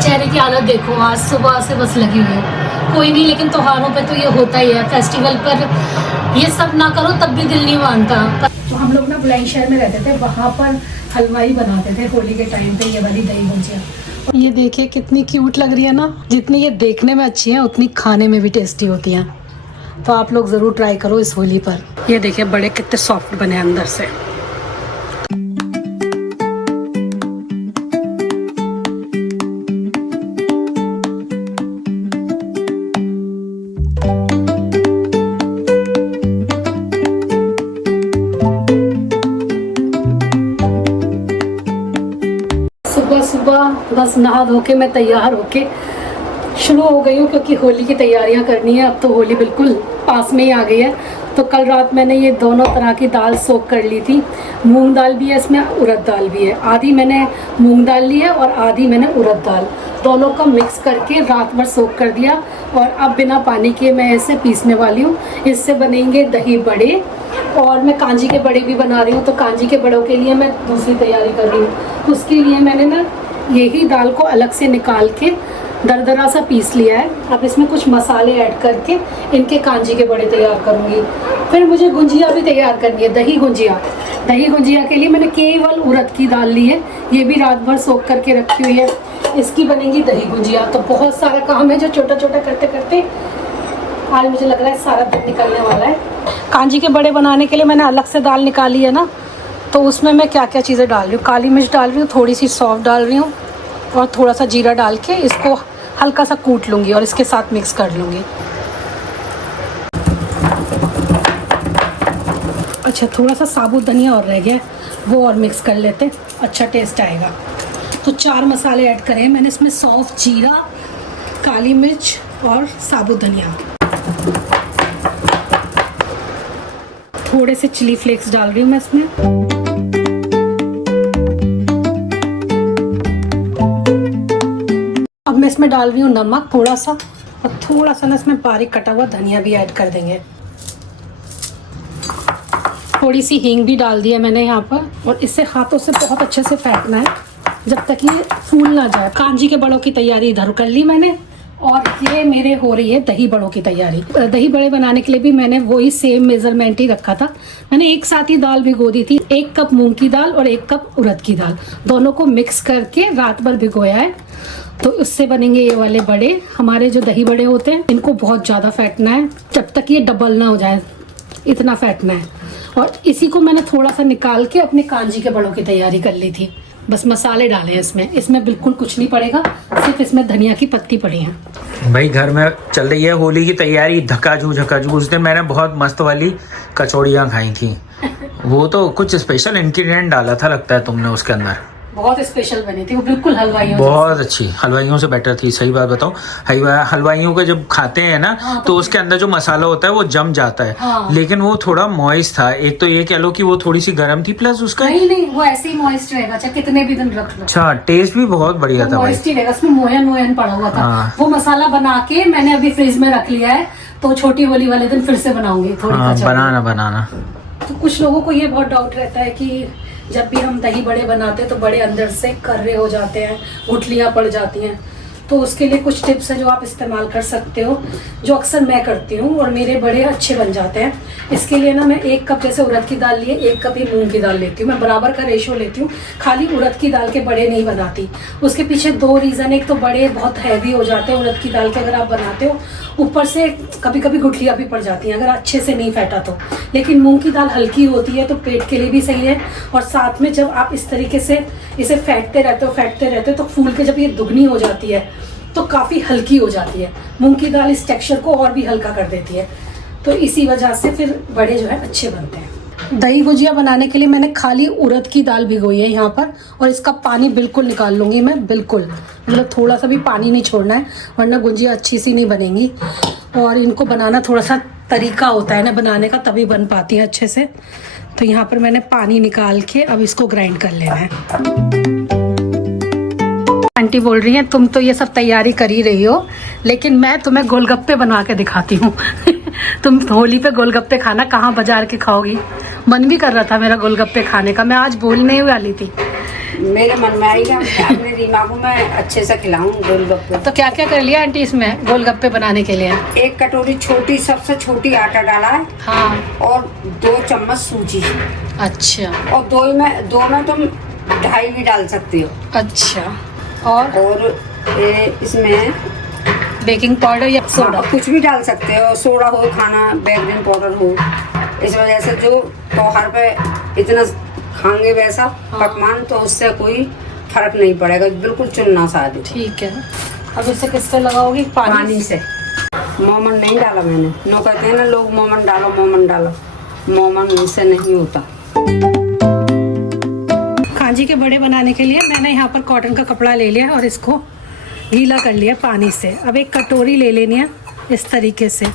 चेहरे की हालत देखो, आज सुबह से बस लगी हुई है। कोई नहीं, लेकिन त्योहारों पे तो ये होता ही है, फेस्टिवल पर ये सब ना करो तब भी दिल नहीं मानता। तो हम लोग ना बुलंदशहर में रहते थे, वहाँ पर हलवाई बनाते थे होली के टाइम पे ये वाली दही भुजिया। ये देखिए कितनी क्यूट लग रही है ना। जितनी ये देखने में अच्छी है उतनी खाने में भी टेस्टी होती हैं। तो आप लोग ज़रूर ट्राई करो इस होली पर। ये देखिए बड़े कितने सॉफ्ट बने अंदर से। सुबह सुबह बस नहा धो के मैं तैयार होके शुरू हो गई हूँ, क्योंकि होली की तैयारियां करनी है। अब तो होली बिल्कुल पास में ही आ गई है। तो कल रात मैंने ये दोनों तरह की दाल सोक कर ली थी। मूंग दाल भी है इसमें, उड़द दाल भी है। आधी मैंने मूंग दाल ली है और आधी मैंने उड़द दाल, दोनों का मिक्स करके रात भर सोक कर दिया। और अब बिना पानी के मैं इसे पीसने वाली हूँ। इससे बनेंगे दही बड़े, और मैं कांजी के बड़े भी बना रही हूँ। तो कांजी के बड़ों के लिए मैं दूसरी तैयारी कर रही हूँ। उसके लिए मैंने ना यही दाल को अलग से निकाल के दरदरा सा पीस लिया है। अब इसमें कुछ मसाले ऐड करके इनके कांजी के बड़े तैयार करूँगी। फिर मुझे गुंजिया भी तैयार करनी है, दही गुंजिया। दही गुंजिया के लिए मैंने केवल उड़द की दाल ली है, ये भी रात भर सोख करके रखी हुई है। इसकी बनेगी दही गुंजिया। तो बहुत सारा काम है जो छोटा छोटा करते करते आज मुझे लग रहा है सारा दिन निकलने वाला है। कांजी के बड़े बनाने के लिए मैंने अलग से दाल निकाली है ना, तो उसमें मैं क्या क्या चीज़ें डाल रही हूँ। काली मिर्च डाल रही हूँ, थोड़ी सी सौंफ डाल रही हूँ, और थोड़ा सा जीरा डाल के इसको हल्का सा कूट लूँगी और इसके साथ मिक्स कर लूँगी। अच्छा, थोड़ा सा साबुत धनिया और रह गया, वो और मिक्स कर लेते हैं, अच्छा टेस्ट आएगा। तो 4 मसाले ऐड करे मैंने इसमें, सौंफ, जीरा, काली मिर्च और साबुत धनिया। थोड़े से चिली फ्लेक्स डाल रही हूँ मैं इसमें। अब मैं इसमें डाल रही हूँ नमक थोड़ा सा, और थोड़ा सा ना इसमें बारीक कटा हुआ धनिया भी ऐड कर देंगे। थोड़ी सी हींग भी डाल दी है मैंने यहाँ पर, और इसे हाथों से बहुत अच्छे से फेंटना है जब तक ये फूल ना जाए। कांजी के बड़ों की तैयारी इधर कर ली मैंने, और ये मेरे हो रही है दही बड़ों की तैयारी। दही बड़े बनाने के लिए भी मैंने वही सेम मेजरमेंट ही रखा था। मैंने एक साथ ही दाल भिगो दी थी, 1 कप मूंग की दाल और 1 कप उड़द की दाल, दोनों को मिक्स करके रात भर भिगोया है। तो उससे बनेंगे ये वाले बड़े। हमारे जो दही बड़े होते हैं इनको बहुत ज़्यादा फेंटना है, जब तक ये डबल ना हो जाए इतना फेंटना है। और इसी को मैंने थोड़ा सा निकाल के अपने कांजी के बड़ों की तैयारी कर ली थी। बस मसाले डाले हैं इसमें बिल्कुल कुछ नहीं पड़ेगा, सिर्फ इसमें धनिया की पत्ती पड़ी है। भाई घर में चल रही है होली की तैयारी, धकाजू झकाजू। उस दिन मैंने बहुत मस्त वाली कचौड़ियाँ खाई थी। वो तो कुछ स्पेशल इंग्रेडिएंट डाला था लगता है तुमने उसके अंदर। बहुत स्पेशल बनी थी वो, बिल्कुल हलवाइयों बहुत अच्छी, हलवाइयों से बेटर थी। सही बात बताऊं, हलवाइयों को जब खाते हैं ना, हाँ, तो उसके अंदर जो मसाला होता है वो जम जाता है। हाँ। लेकिन वो थोड़ा मॉइस्ट था। एक तो ये कह लो कि वो थोड़ी सी गर्म थी, प्लस उसका नहीं वो ऐसे ही मॉइस्ट रहेगा, चाहे कितने भी दिन रख लो। अच्छा, टेस्ट भी बहुत बढ़िया था भाई। मॉइस्ट ही रहेगा, उसमें मोहन पड़ा हुआ था। हाँ। वो मसाला बना के मैंने अभी फ्रिज में रख लिया है, तो छोटी होली वाले दिन फिर से बनाऊंगी थोड़ी। बनाना। तो कुछ लोगों को ये बहुत डाउट रहता है कि जब भी हम दही बड़े बनाते हैं तो बड़े अंदर से कर्रे हो जाते हैं, गुठलियाँ पड़ जाती हैं। तो उसके लिए कुछ टिप्स हैं जो आप इस्तेमाल कर सकते हो, जो अक्सर मैं करती हूँ, और मेरे बड़े अच्छे बन जाते हैं। इसके लिए ना मैं 1 कप जैसे उड़द की दाल लिए, 1 कप ही मूंग की दाल लेती हूँ। मैं बराबर का रेशो लेती हूँ, खाली उड़द की दाल के बड़े नहीं बनाती। उसके पीछे 2 रीज़न। एक तो बड़े बहुत हैवी हो जाते हैं उड़द की दाल के अगर आप बनाते हो, ऊपर से कभी कभी गुठलियाँ भी पड़ जाती हैं अगर अच्छे से नहीं फेंटा तो। लेकिन मूंग की दाल हल्की होती है तो पेट के लिए भी सही है। और साथ में जब आप इस तरीके से इसे फेंटते रहते हो तो फूल के जब ये दुगनी हो जाती है तो काफ़ी हल्की हो जाती है। मूंग की दाल इस टेक्सचर को और भी हल्का कर देती है, तो इसी वजह से फिर बड़े जो है अच्छे बनते हैं। दही गुजिया बनाने के लिए मैंने खाली उड़द की दाल भिगोई है यहाँ पर, और इसका पानी बिल्कुल निकाल लूँगी मैं, बिल्कुल, मतलब थोड़ा सा भी पानी नहीं छोड़ना है, वरना गुजिया अच्छी सी नहीं बनेंगी। और इनको बनाना थोड़ा सा तरीका होता है ना बनाने का, तभी बन पाती है अच्छे से। तो यहाँ पर मैंने पानी निकाल के अब इसको ग्राइंड कर लेना है। आंटी बोल रही है तुम तो ये सब तैयारी कर ही रही हो, लेकिन मैं तुम्हें गोलगप्पे बना के दिखाती हूँ। तुम होली पे गोलगप्पे खाना, कहाँ बाजार के खाओगी। मन भी कर रहा था मेरा गोलगप्पे खाने का, मैं आज बोलने वाली थी। मेरे मन में आई कि अपने रीमा को मैं अच्छे से खिलाऊं गोलगप्पे। तो क्या क्या कर लिया आंटी इसमें गोलगप्पे बनाने के लिए? एक कटोरी छोटी, सबसे छोटी आटा डाला है। हाँ। और 2 चम्मच सूजी। अच्छा। और दो में तुम 2.5 भी डाल सकते हो। अच्छा। और इसमें बेकिंग पाउडर या सोडा? कुछ भी डाल सकते हो, सोडा हो, खाना बेकिंग पाउडर हो। इस वजह से जो त्योहार पे इतना खाएंगे वैसा पकवान, तो उससे कोई फर्क नहीं पड़ेगा, बिल्कुल चुनना सादी। ठीक है। अब इसे किससे लगाओगी? पानी से। मोमन नहीं डाला मैंने। नो कहते हैं ना लोग, मोमन डालो मोमन डालो, मोमन से नहीं होता। खांजी के बड़े बनाने के लिए मैंने यहाँ पर कॉटन का कपड़ा ले लिया और इसको गीला कर लिया पानी से। अब एक कटोरी ले लेनी है इस तरीके से।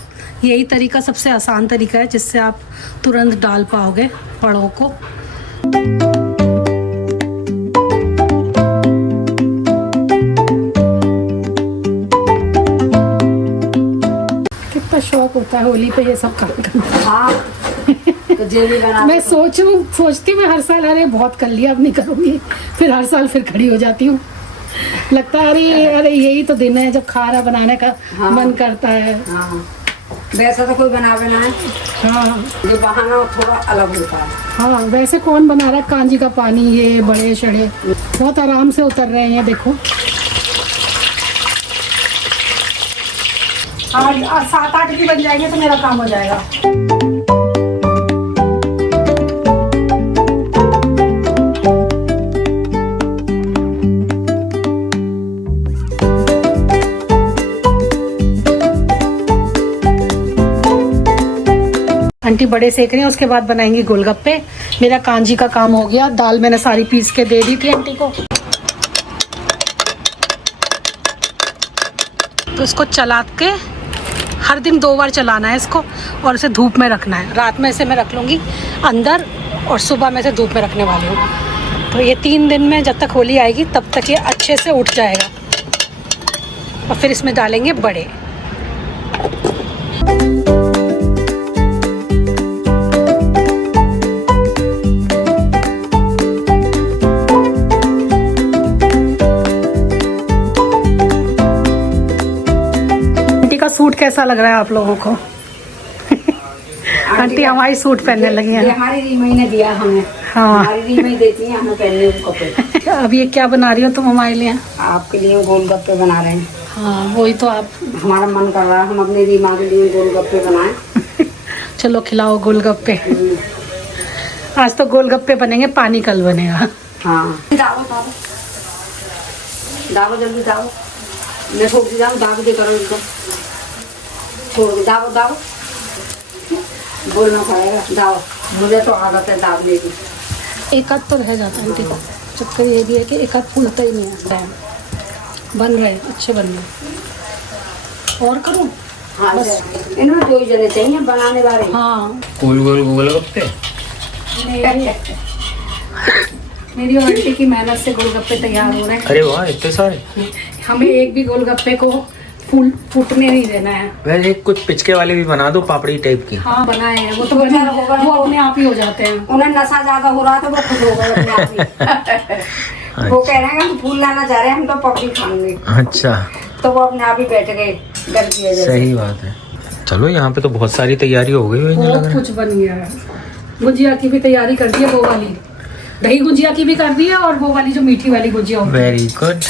यही तरीका सबसे आसान तरीका है जिससे आप तुरंत डाल पाओगे बड़ों को। कितना शौक होता है होली पे ये सब काम करना। हाँ। तो जे भी बना मैं सोचती हूँ मैं हर साल, अरे बहुत कर लिया अब नहीं करूँगी, फिर हर साल फिर खड़ी हो जाती हूँ। लगता है अरे यही तो दिन है जब खाना बनाने का मन करता है। हाँ। वैसा तो कोई बनावे ना है। हाँ। जो बहाना थोड़ा अलग होता है। हाँ, वैसे कौन बना रहा है कांजी का पानी, ये बड़े शड़े बहुत आराम से उतर रहे हैं, देखो। और 7-8 भी बन जाएंगे तो मेरा काम हो जाएगा। आंटी बड़े सेक रही हैं, उसके बाद बनाएंगी गोलगप्पे। मेरा कांजी का काम हो गया। दाल मैंने सारी पीस के दे दी थी आंटी को। तो इसको चला के हर दिन 2 बार चलाना है इसको, और इसे धूप में रखना है। रात में इसे मैं रख लूँगी अंदर और सुबह में इसे धूप में रखने वाली हूँ। तो ये 3 दिन में जब तक होली आएगी तब तक ये अच्छे से उठ जाएगा। और फिर इसमें डालेंगे बड़े। सूट कैसा लग रहा है आप लोगों को? आंटी हमारी सूट पहनने लगी हैं। हमारी रीमा ने दिया हमें। हाँ। हमारी रीमा ही देती है हमें पहनने को कपड़े। अब ये क्या बना रही हो तुम हमारे लिए? आपके लिए गोलगप्पे बना रहे हैं। हाँ, वही तो आप। हमारा मन कर रहा है हम अपनी रीमा के लिए गोलगप्पे बनाएं। चलो खिलाओ गोलगप्पे। आज तो गोलगप्पे बनेंगे, पानी कल बनेगा। हाँ। दावो जल्दी दावो। मैं ठोक दी जाऊँ, दाव दे करो इनको। दावो दावो बोलना पड़ेगा। दाव, मुझे तो आदत है दावने की। एक आध तो रह जाता है आंटी। चक्कर ये भी है कि एक आध फूलता ही नहीं है। बन रहे अच्छे बन रहे। और करूँ? हाँ, बस इनमें 2 जने चाहिए बनाने वाले। हाँ। गोल गोल गोलगप्पे। मेरी और आंटी की मेहनत से गोलगप्पे तैयार हो रहे हैं। अरे वाह, इतने सारे। हमें एक भी गोलगप्पे को फूटने नहीं देना है। वैसे कुछ पिचके वाले भी बना दो, पापड़ी टाइप की। हाँ बनाए हैं, वो तो वो अपने आप ही हो जाते हैं। उन्हें नशा ज्यादा हो रहा था, वो खुद हो गए अपने आप ही। वो कह रहे हैं हम फूल लाना चाह रहे हैं, हम तो पपड़ी खाएंगे। अच्छा। तो वो अपने आप ही बैठ गए डर की वजह से। सही बात है। चलो यहाँ पे तो बहुत सारी तैयारी हो गई हुई है। बहुत कुछ बन गया है। गुजिया की भी तैयारी कर दी है, वो वाली दही गुजिया की भी कर दी है, और वो वाली जो मीठी वाली गुजिया होती है। Very good.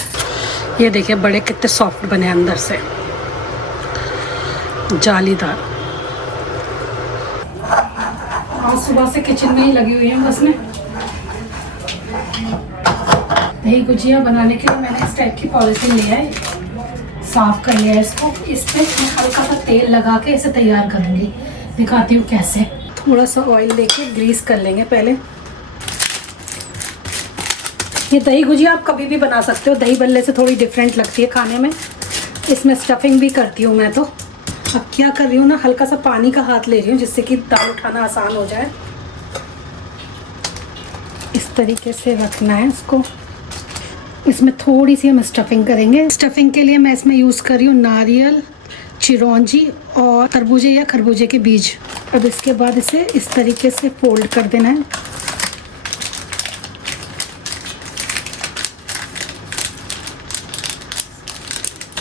ये देखिए बड़े कितने सॉफ्ट बने अंदर से, जालीदार। आज सुबह से किचन में ही लगी हुई है बस में। दही गुजिया बनाने के लिए मैंने इस टाइप की पॉलिथीन लिया है, साफ कर लिया है इसको। इस पे मैं हल्का सा तेल लगा के इसे तैयार करूँगी, दिखाती हूँ कैसे। थोड़ा सा ऑयल लेके ग्रीस कर लेंगे पहले। ये दही गुजिया आप कभी भी बना सकते हो, दही बल्ले से थोड़ी डिफरेंट लगती है खाने में। इसमें स्टफिंग भी करती हूँ मैं। तो अब क्या कर रही हूँ ना, हल्का सा पानी का हाथ ले रही हूँ जिससे कि दाल उठाना आसान हो जाए। इस तरीके से रखना है इसको। इसमें थोड़ी सी हम स्टफिंग करेंगे। स्टफिंग के लिए मैं इसमें यूज़ कर रही हूँ नारियल, चिरौंजी और तरबूजे या खरबूजे के बीज। अब इसके बाद इसे इस तरीके से फोल्ड कर देना है।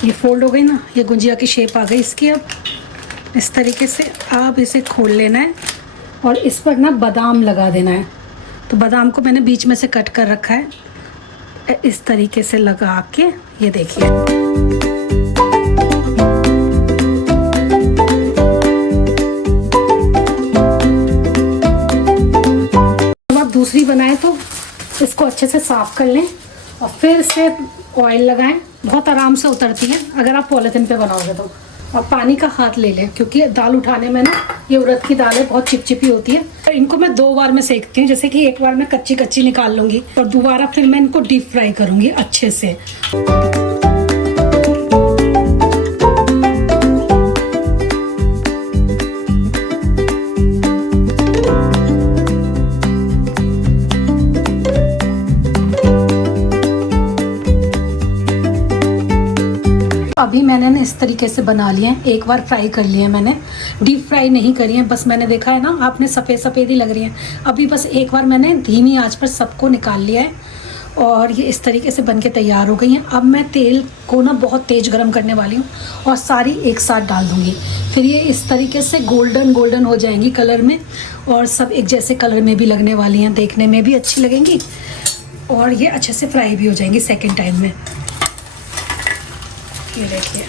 ये फोल्ड हो गई ना, ये गुंजिया की शेप आ गई इसकी। अब इस तरीके से आप इसे खोल लेना है और इस पर ना बादाम लगा देना है। तो बादाम को मैंने बीच में से कट कर रखा है, इस तरीके से लगा के, ये देखिए। जब आप दूसरी बनाएं तो इसको अच्छे से साफ कर लें और फिर से ऑयल लगाएं। बहुत आराम से उतरती है अगर आप पॉलिथीन पे बनाओगे तो। और पानी का हाथ ले लें, क्योंकि दाल उठाने में ना, ये उड़द की दाल है, बहुत चिपचिपी होती है। इनको मैं 2 बार में सेकती हूँ, जैसे कि एक बार मैं कच्ची कच्ची निकाल लूँगी और दोबारा फिर मैं इनको डीप फ्राई करूँगी अच्छे से। अभी मैंने ना इस तरीके से बना लिए हैं, एक बार फ्राई कर लिए हैं मैंने, डीप फ्राई नहीं करी है। बस मैंने देखा है ना, आपने सफ़ेद सफ़ेद ही लग रही है। अभी बस एक बार मैंने धीमी आंच पर सबको निकाल लिया है और ये इस तरीके से बनके तैयार हो गई हैं। अब मैं तेल को ना बहुत तेज़ गरम करने वाली हूँ और सारी एक साथ डाल दूँगी। फिर ये इस तरीके से गोल्डन गोल्डन हो जाएंगी कलर में और सब एक जैसे कलर में भी लगने वाली हैं, देखने में भी अच्छी लगेंगी और ये अच्छे से फ्राई भी हो जाएंगी सेकेंड टाइम में। ये देखिए,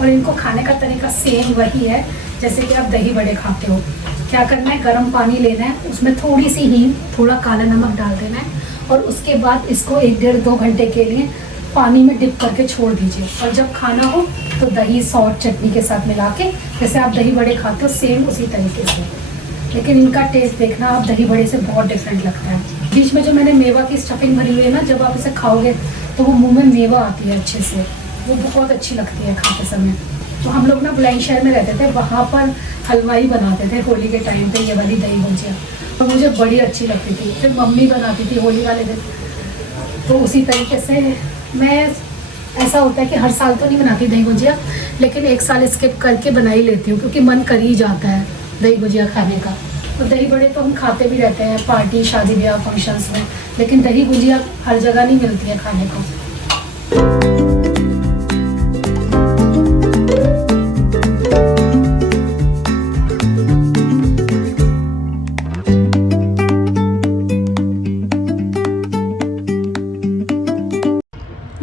और इनको खाने का तरीका सेम वही है जैसे कि आप दही बड़े खाते हो। क्या करना है, गर्म पानी लेना है, उसमें थोड़ी सी हींग, थोड़ा काला नमक डाल देना है और उसके बाद इसको 1-1.5-2 घंटे के लिए पानी में डिप करके छोड़ दीजिए। और जब खाना हो तो दही सॉस चटनी के साथ मिला के, जैसे आप दही बड़े खाते हो सेम उसी तरीके से। लेकिन इनका टेस्ट देखना आप दही बड़े से बहुत डिफरेंट लगता है। बीच में जो मैंने मेवा की स्टफिंग भरी हुई है ना, जब आप इसे खाओगे तो वो मुंह में मेवा आती है अच्छे से, वो बहुत अच्छी लगती है खाते समय। तो हम लोग ना बुलंदशहर में रहते थे, वहाँ पर हलवाई बनाते थे होली के टाइम पे ये वाली दही गुंजिया, तो मुझे बड़ी अच्छी लगती थी। फिर मम्मी बनाती थी होली वाले दिन। तो उसी तरीके से मैं, ऐसा होता है कि हर साल तो नहीं बनाती दही गुंजिया, लेकिन एक साल स्किप करके बना ही लेती हूँ, क्योंकि मन कर ही जाता है दही गुंजिया खाने का। और दही बड़े तो हम खाते भी रहते हैं पार्टी, शादी ब्याह, फंक्शंस में, लेकिन दही गुंजिया हर जगह नहीं मिलती है खाने को।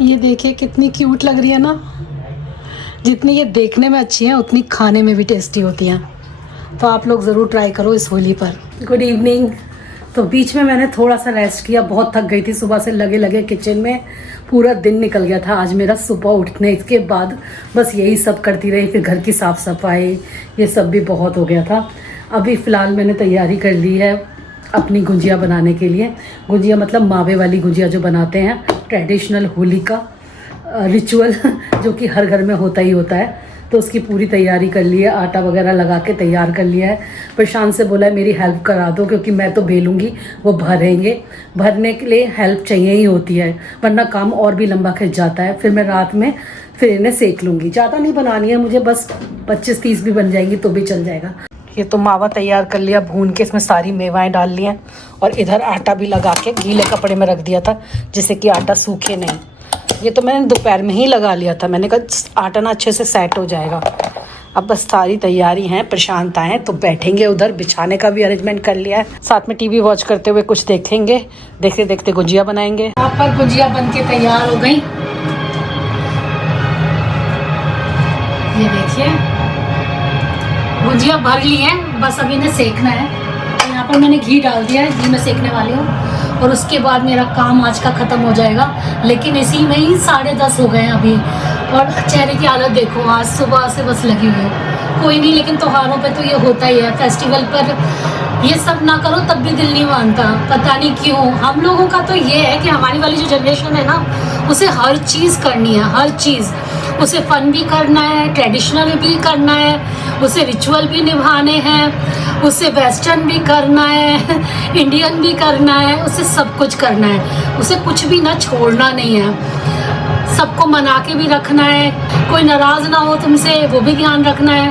ये देखिए कितनी क्यूट लग रही है ना। जितनी ये देखने में अच्छी है उतनी खाने में भी टेस्टी होती हैं। तो आप लोग ज़रूर ट्राई करो इस होली पर। Good evening. तो बीच में मैंने थोड़ा सा रेस्ट किया, बहुत थक गई थी सुबह से लगे लगे किचन में, पूरा दिन निकल गया था आज मेरा। सुबह उठने के बाद बस यही सब करती रही, फिर घर की साफ़ सफाई, ये सब भी बहुत हो गया था। अभी फ़िलहाल मैंने तैयारी कर ली है अपनी गुंजिया बनाने के लिए। गुंजिया मतलब मावे वाली गुंजिया जो बनाते हैं, ट्रेडिशनल होली का रिचुअल जो कि हर घर में होता ही होता है। तो उसकी पूरी तैयारी कर ली है, आटा वगैरह लगा के तैयार कर लिया है। प्रशांत से बोला है मेरी हेल्प करा दो, क्योंकि मैं तो बेलूँगी, वो भरेंगे। भरने के लिए हेल्प चाहिए ही होती है, वरना काम और भी लंबा खिंच जाता है। फिर मैं रात में फिर इन्हें सेक लूँगी। ज़्यादा नहीं बनानी है मुझे, बस 25-30 भी बन जाएंगी तो भी चल जाएगा। ये तो मावा तैयार कर लिया भून के, इसमें सारी मेवाएं डाल ली हैं और इधर आटा भी लगा के गीले कपड़े में रख दिया था जिससे कि आटा सूखे नहीं। ये तो मैंने दोपहर में ही लगा लिया था, मैंने कहा आटा ना अच्छे से सेट हो जाएगा। अब बस सारी तैयारी है, प्रशांत आए तो बैठेंगे उधर, बिछाने का भी अरेंजमेंट कर लिया है, साथ में टीवी वॉच करते हुए कुछ देखेंगे, देखते देखते गुंजिया बनाएंगे। यहाँ पर गुंजिया बन के तैयार हो गई, ये देखिए गुंजिया भर ली है, बस अभी इन्हें सेकना है। यहाँ पर मैंने घी डाल दिया है, घी में सेकने वाली हूँ और उसके बाद मेरा काम आज का ख़त्म हो जाएगा। लेकिन इसी में ही 10:30 हो गए अभी और चेहरे की हालत देखो, आज सुबह से बस लगी हुई है। कोई नहीं, लेकिन त्योहारों पे तो ये होता ही है, फेस्टिवल पर ये सब ना करो तब भी दिल नहीं मानता, पता नहीं क्यों। हम लोगों का तो ये है कि हमारी वाली जो जनरेशन है ना, उसे हर चीज़ करनी है, हर चीज़। उसे फन भी करना है, ट्रेडिशनल भी करना है, उसे रिचुअल भी निभाने हैं, उसे वेस्टर्न भी करना है, इंडियन भी करना है, उसे सब कुछ करना है, उसे कुछ भी ना छोड़ना नहीं है। सबको मना के भी रखना है, कोई नाराज़ ना हो तुमसे वो भी ध्यान रखना है।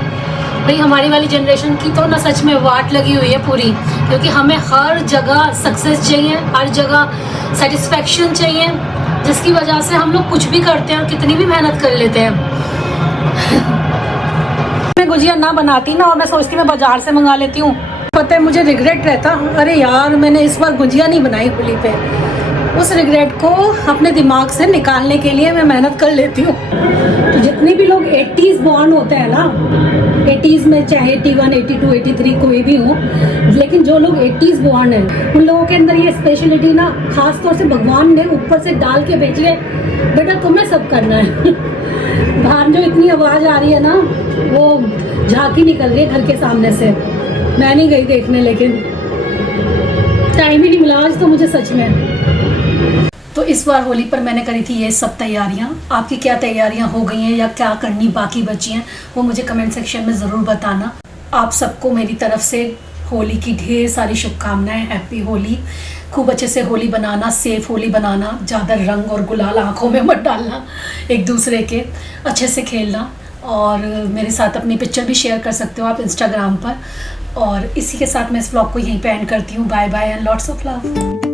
भाई हमारी वाली जनरेशन की तो ना सच में वाट लगी हुई है पूरी, क्योंकि हमें हर जगह सक्सेस चाहिए, हर जगह सेटिस्फेक्शन चाहिए, जिसकी वजह से हम लोग कुछ भी करते हैं और कितनी भी मेहनत कर लेते हैं। मैं गुजिया ना बनाती ना और मैं सोचती मैं बाजार से मंगा लेती हूँ, पता है मुझे रिग्रेट रहता, अरे यार मैंने इस बार गुजिया नहीं बनाई होली पे। उस रिग्रेट को अपने दिमाग से निकालने के लिए मैं मेहनत कर लेती हूँ। तो जितने भी लोग 80s बॉर्न होते हैं ना, 80s में चाहे 81, 82, 83 कोई भी हो, लेकिन जो लोग 80s बॉर्न हैं उन लोगों के अंदर ये स्पेशलिटी ना खास तौर से भगवान ने ऊपर से डाल के भेजी है, बेटा तुम्हें सब करना है। बाहर जो इतनी आवाज़ आ रही है ना, वो झांकी निकल रही है घर के सामने से। मैं नहीं गई देखने, लेकिन टाइम ही नहीं मिला आज तो मुझे सच में। तो इस बार होली पर मैंने करी थी ये सब तैयारियां। आपकी क्या तैयारियां हो गई हैं या क्या करनी बाकी बची हैं वो मुझे कमेंट सेक्शन में ज़रूर बताना। आप सबको मेरी तरफ से होली की ढेर सारी शुभकामनाएं। हैप्पी होली। खूब अच्छे से होली बनाना, सेफ होली बनाना, ज़्यादा रंग और गुलाल आँखों में मत डालना, एक दूसरे के अच्छे से खेलना, और मेरे साथ अपनी पिक्चर भी शेयर कर सकते हो आप इंस्टाग्राम पर। और इसी के साथ मैं इस ब्लॉग को यहीं पे एंड करती हूँ। Bye bye and lots of love.